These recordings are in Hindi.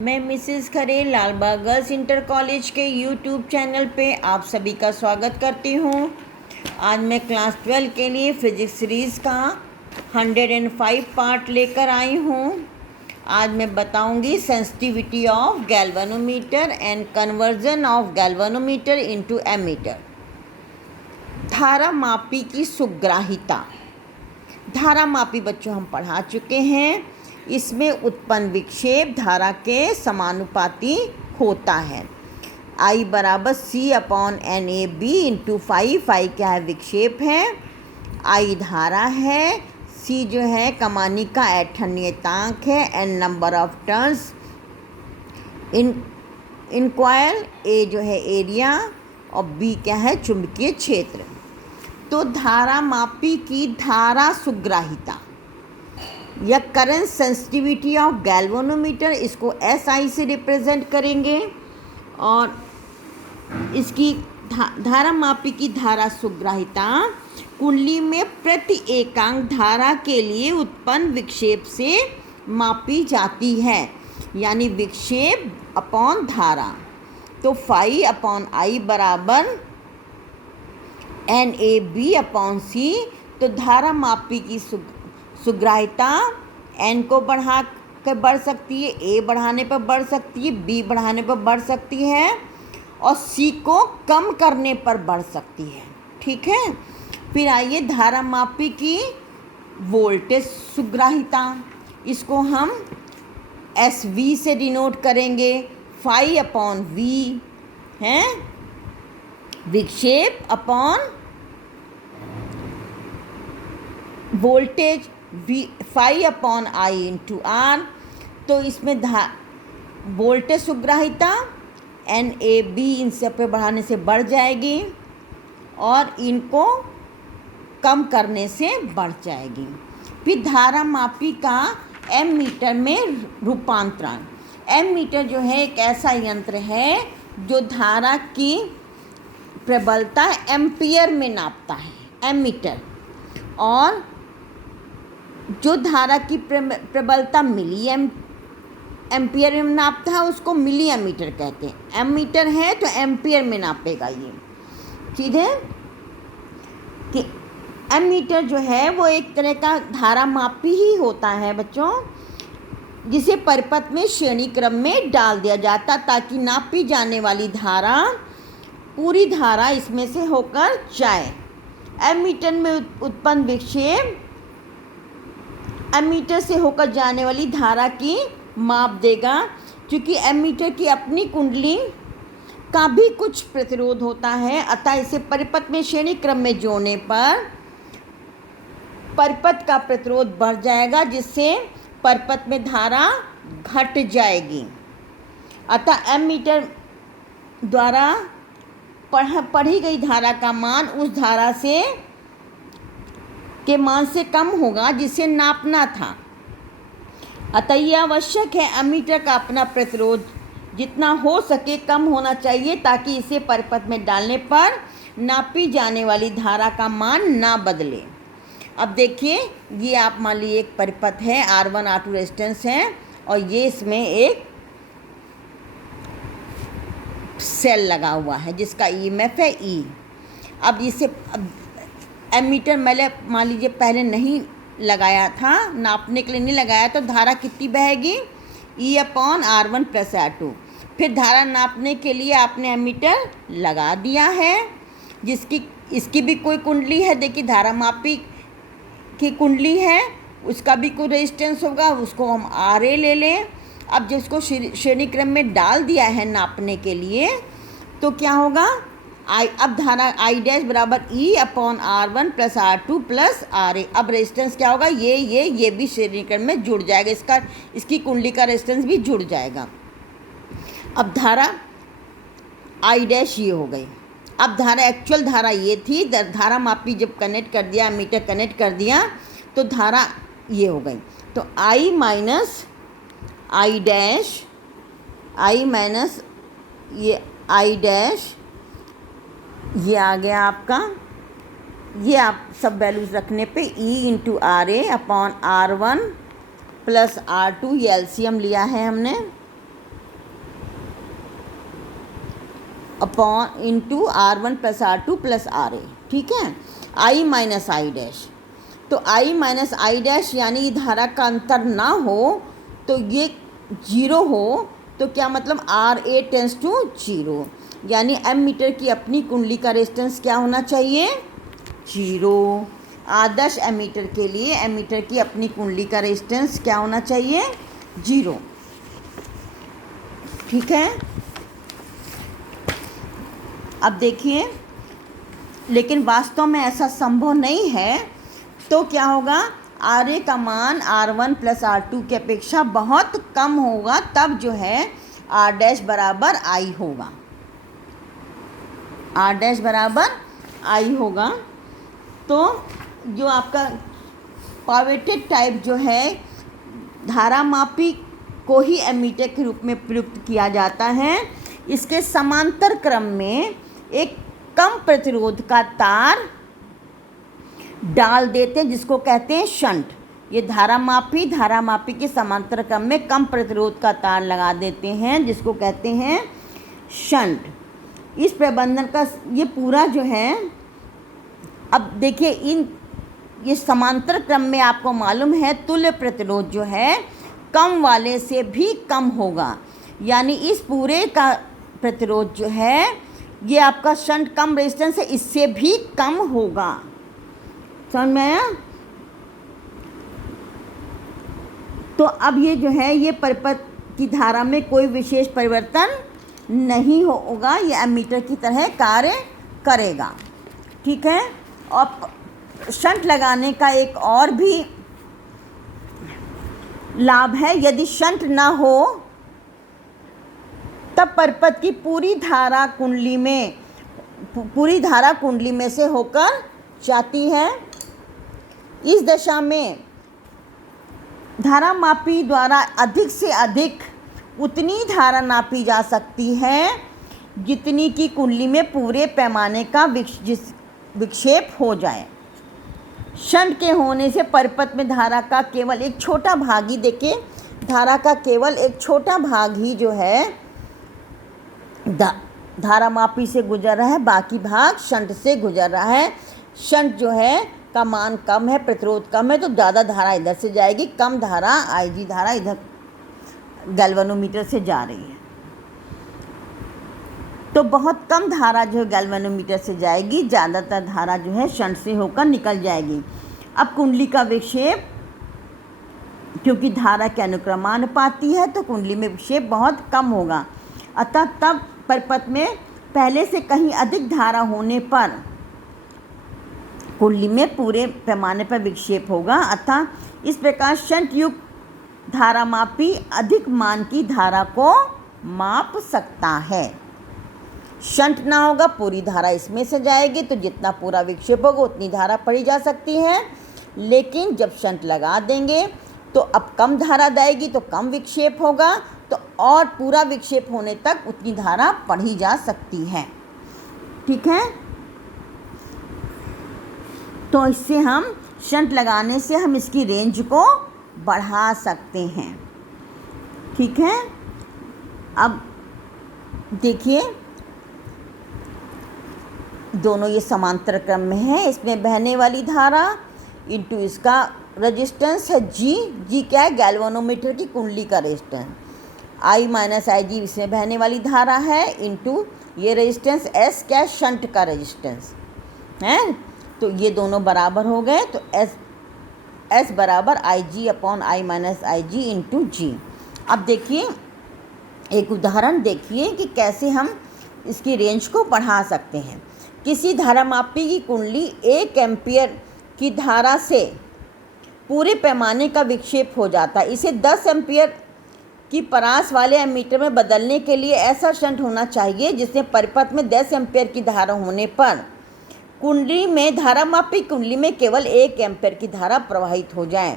मैं मिसेस खरे लालबाग गर्ल्स इंटर कॉलेज के यूट्यूब चैनल पे आप सभी का स्वागत करती हूँ। आज मैं क्लास 12 के लिए फिजिक्स सीरीज़ का 105 पार्ट लेकर आई हूँ। आज मैं बताऊँगी sensitivity of galvanometer and conversion of galvanometer into ammeter. धारा मापी की सुग्राहिता। धारा मापी बच्चों हम पढ़ा चुके हैं। इसमें उत्पन्न विक्षेप धारा के समानुपाती होता है। I बराबर C/NAB इंटू फाई क्या है, विक्षेप है। I धारा है, C जो है कमानी का ऐठन्यतांक है, N number of turns in coil, A जो है एरिया और B क्या है, चुंबकीय क्षेत्र। तो धारा मापी की धारा सुग्राहिता या करंट सेंसिटिविटी ऑफ गैल्वेनोमीटर, इसको SI से रिप्रेजेंट करेंगे। और इसकी धारा मापी की धारा सुग्राहिता कुंडली में प्रति एकांक धारा के लिए उत्पन्न विक्षेप से मापी जाती है, यानी विक्षेप अपॉन धारा। तो φI बराबर NAB/C। तो धारा मापी की सुग्राहिता N को बढ़ा कर बढ़ सकती है, A बढ़ाने पर बढ़ सकती है, B बढ़ाने पर बढ़ सकती है और C को कम करने पर बढ़ सकती है। ठीक है। फिर आइए धारा मापी की वोल्टेज सुग्राहिता, इसको हम SV से डिनोट करेंगे। φV है विक्षेप upon voltage φI into R। तो इसमें वोल्टेज सुग्राहिता NAB इन सब पे बढ़ाने से बढ़ जाएगी और इनको कम करने से बढ़ जाएगी। फिर धारा मापी का एमीटर में रूपांतरण। एमीटर जो है एक ऐसा यंत्र है जो धारा की प्रबलता एम्पियर में नापता है, एमीटर। और जो धारा की प्रबलता मिली एम्पियर में नापता है उसको मिली एमीटर कहते हैं। एमीटर है तो एम्पियर में नापेगा। ये चीज़ है कि एमीटर जो है वो एक तरह का धारा मापी ही होता है बच्चों, जिसे परिपथ में श्रेणी क्रम में डाल दिया जाता ताकि नापी जाने वाली धारा पूरी धारा इसमें से होकर जाए। एमीटर में उत्पन्न विक्षेप एमीटर से होकर जाने वाली धारा की माप देगा। क्योंकि एमीटर की अपनी कुंडली का भी कुछ प्रतिरोध होता है, अतः इसे परिपथ में श्रेणी क्रम में जोड़ने पर परिपथ का प्रतिरोध बढ़ जाएगा, जिससे परिपथ में धारा घट जाएगी। अतः एमीटर द्वारा पढ़ी गई धारा का मान उस धारा से के मान से कम होगा जिसे नापना था। अतः यह आवश्यक है एमीटर का अपना प्रतिरोध जितना हो सके कम होना चाहिए ताकि इसे परिपथ में डालने पर नापी जाने वाली धारा का मान ना बदले। अब देखिए, ये आप मान लीजिए एक परिपथ है, R1 R2 रेजिस्टेंस है और ये इसमें एक सेल लगा हुआ है जिसका EMF है E। अब इसे एमीटर मैंने मान लीजिए पहले नहीं लगाया था, नापने के लिए नहीं लगाया, तो धारा कितनी बहेगी, E/R1 + R2। फिर धारा नापने के लिए आपने एमीटर लगा दिया है, इसकी भी कोई कुंडली है। देखिए धारा मापी की कुंडली है, उसका भी कोई रेजिस्टेंस होगा, उसको हम RA ले लें। अब जब उसको श्रेणी क्रम में डाल दिया है नापने के लिए, तो क्या होगा, अब धारा I' बराबर E/R1 + R2 + RA। अब रेजिस्टेंस क्या होगा, ये भी श्रेणी क्रम में जुड़ जाएगा, इसकी कुंडली का रेजिस्टेंस भी जुड़ जाएगा। अब धारा I' ये हो गई। अब धारा एक्चुअल धारा ये थी, धारा मापी जब कनेक्ट कर दिया, मीटर कनेक्ट कर दिया, तो धारा ये हो गई। तो I माइनस ये I' ये आ गया आपका। ये आप सब वैल्यूज़ रखने पे E/RA/R1 + R2, ये LCM लिया है हमने, upon into R1 plus R2 plus RA, ठीक है, I माइनस आई डैश। तो I माइनस आई डैश यानी ये धारा का अंतर ना हो तो ये 0 हो, तो क्या मतलब RA टेंस टू 0, यानी एमीटर की अपनी कुंडली का रेजिस्टेंस क्या होना चाहिए, 0। आदर्श एमीटर के लिए एमीटर की अपनी कुंडली का रेजिस्टेंस क्या होना चाहिए, 0, ठीक है। अब देखिए, लेकिन वास्तव में ऐसा संभव नहीं है, तो क्या होगा, RA का मान R1 प्लस R2 की अपेक्षा बहुत कम होगा, तब जो है R डैश बराबर I होगा, R डैश बराबर I होगा। तो जो आपका पावेटेड टाइप जो है धारामापी को ही एमीटर के रूप में प्रयुक्त किया जाता है। इसके समांतर क्रम में एक कम प्रतिरोध का तार डाल देते हैं जिसको कहते हैं शंट। ये धारामापी के समांतर क्रम में कम प्रतिरोध का तार लगा देते हैं जिसको कहते हैं शंट। इस प्रबंधन का ये पूरा जो है, अब देखिए ये समांतर क्रम में आपको मालूम है तुल्य प्रतिरोध जो है कम वाले से भी कम होगा, यानी इस पूरे का प्रतिरोध जो है ये आपका शंट कम रेजिस्टेंस है, इससे भी कम होगा। समझ में आया? तो अब ये जो है ये परिपथ की धारा में कोई विशेष परिवर्तन नहीं होगा, ये एमीटर की तरह कार्य करेगा, ठीक है। और शंट लगाने का एक और भी लाभ है, यदि शंट ना हो तब परिपथ की पूरी धारा कुंडली में से होकर जाती है। इस दशा में धारामापी द्वारा अधिक से अधिक उतनी धारा नापी जा सकती है जितनी की कुंडली में पूरे पैमाने का विक्षेप हो जाए। शंट के होने से परिपथ में धारा का केवल एक छोटा भाग ही, देखिए धारा का केवल एक छोटा भाग ही जो है धारामापी से गुजर रहा है, बाकी भाग शंट से गुजर रहा है। शंट जो है का मान कम है, प्रतिरोध कम है, तो ज़्यादा धारा इधर से जाएगी, कम धारा IG धारा इधर गैल्वेनोमीटर से जा रही है, तो बहुत कम धारा जो है गैल्वेनोमीटर से जाएगी, ज़्यादातर धारा जो है शंट से होकर निकल जाएगी। अब कुंडली का विक्षेप, क्योंकि धारा के अनुक्रमानुपाती है तो कुंडली में विक्षेप बहुत कम होगा, अतः तब परिपथ में पहले से कहीं अधिक धारा होने पर कुंडली में पूरे पैमाने पर विक्षेप होगा। अतः इस प्रकार शंट युक्त धारामापी अधिक मान की धारा को माप सकता है। शंट ना होगा, पूरी धारा इसमें से जाएगी, तो जितना पूरा विक्षेप होगा उतनी धारा पड़ी जा सकती है। लेकिन जब शंट लगा देंगे तो अब कम धारा जाएगी तो कम विक्षेप होगा, तो और पूरा विक्षेप होने तक उतनी धारा पढ़ी जा सकती है, ठीक है। तो इससे हम शंट लगाने से हम इसकी रेंज को बढ़ा सकते हैं, ठीक है। अब देखिए दोनों ये समांतर क्रम में है, इसमें बहने वाली धारा इंटू इसका रेजिस्टेंस है जी क्या है, गैल्वेनोमीटर की कुंडली का रेजिस्टेंस, I माइनस IG इसमें बहने वाली धारा है, इंटू ये रेजिस्टेंस S क्या है, शंट का रेजिस्टेंस है, तो ये दोनों बराबर हो गए, तो S बराबर IG upon I minus IG into G। अब देखिए एक उदाहरण देखिए कि कैसे हम इसकी रेंज को बढ़ा सकते हैं। किसी धारामापी की कुंडली 1 एम्पियर की धारा से पूरे पैमाने का विक्षेप हो जाता है, इसे 10 एम्पियर की परास वाले एमीटर में बदलने के लिए ऐसा शंट होना चाहिए जिसमें परिपथ में 10 एम्पियर की धारा होने पर कुंडली में धारामापी कुंडली में केवल 1 एम्पियर की धारा प्रवाहित हो जाए,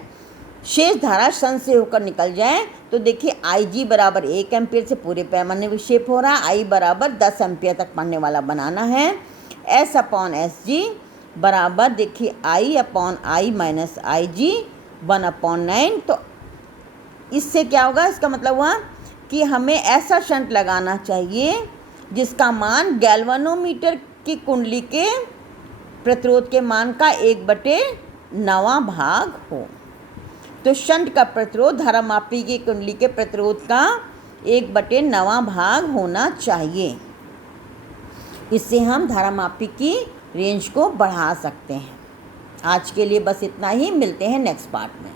शेष धारा शंट से होकर निकल जाए। तो देखिए IG बराबर 1 एम्पियर से पूरे पैमाने विक्षेप हो रहा है, I बराबर 10 एम्पियर तक पढ़ने वाला बनाना है। S अपॉन SG बराबर देखिए I upon I minus IG 1/9। तो इससे क्या होगा, इसका मतलब हुआ कि हमें ऐसा शंट लगाना चाहिए जिसका मान गैल्वेनोमीटर की कुंडली के प्रतिरोध के मान का 1/9 भाग हो। तो शंट का प्रतिरोध धारामापी की कुंडली के प्रतिरोध का 1/9 भाग होना चाहिए। इससे हम धारामापी की रेंज को बढ़ा सकते हैं। आज के लिए बस इतना ही, मिलते हैं नेक्स्ट पार्ट में।